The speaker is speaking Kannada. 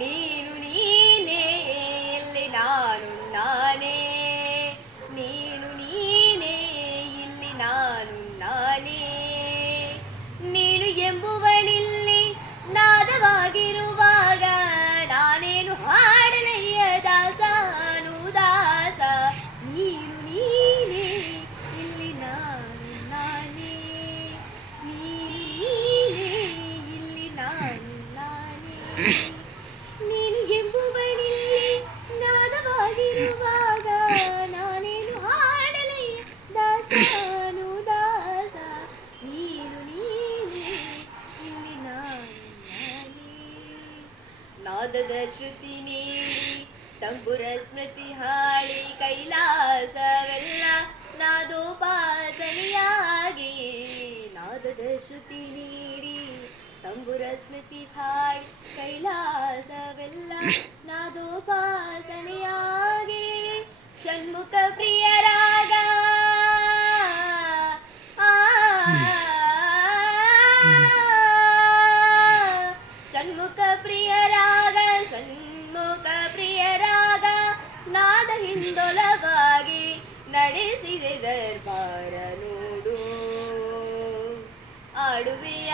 ನೀನು ನೀನೇ ಇಲ್ಲಿ ನಾನು ನಾನೇ, ನೀನು ನೀನೇ ಇಲ್ಲಿ ನಾನು ನಾನೇ. ನೀನು ಎಂಬುವನಿಲ್ಲಿ ನಾದವಾಗಿರುವಾಗ ನಾನೇನು ಹಾಡಲಯ್ಯ ದಾಸನು ದಾಸ. ನೀನು ನೀನೇ ಇಲ್ಲಿ ನಾನು ನಾನೇ, ನೀನು ನೀನೇ ಇಲ್ಲಿ ನಾನು ನಾನೇ. ನೀನು ಎಂಬುವನಿಲ್ಲಿ ನಾದವಾಗಿರುವಾಗ ನಾನೇನು ಹಾಡಲಯ್ಯ ದಾಸನು ದಾಸ. ನೀನು ನೀನೇ ಇಲ್ಲಿ ನಾನು ನಾನೇ. ನಾದದ ಶ್ರುತಿ ನೀಡಿ ತಂಬುರ ಸ್ಮೃತಿ ಹಾಡಿ ಕೈಲಾಸವೆಲ್ಲ ನಾದೋಪಾಸನೆಯಾಗಿ. ನಾದದ ಶ್ರುತಿ ನೀಡಿ ತಂಬುರ ಸ್ಮೃತಿ ಹಾಡಿ ಕೈಲಾಸವೆಲ್ಲ ನಾದೋಪಾಸನೆಯಾಗಿ. ಷಣ್ಮುಖ ಪ್ರಿಯರಾಗ ಷಣ್ಮುಖ ಪ್ರಿಯರಾಗ ಷಣ್ಮುಖ ಪ್ರಿಯರಾಗ ನಾದ ಹಿಂದೊಲವಾಗಿ ನಡೆಸಿದೆ ದರ್ಬಾರ ನೋಡು. ಆಡುವೆಯ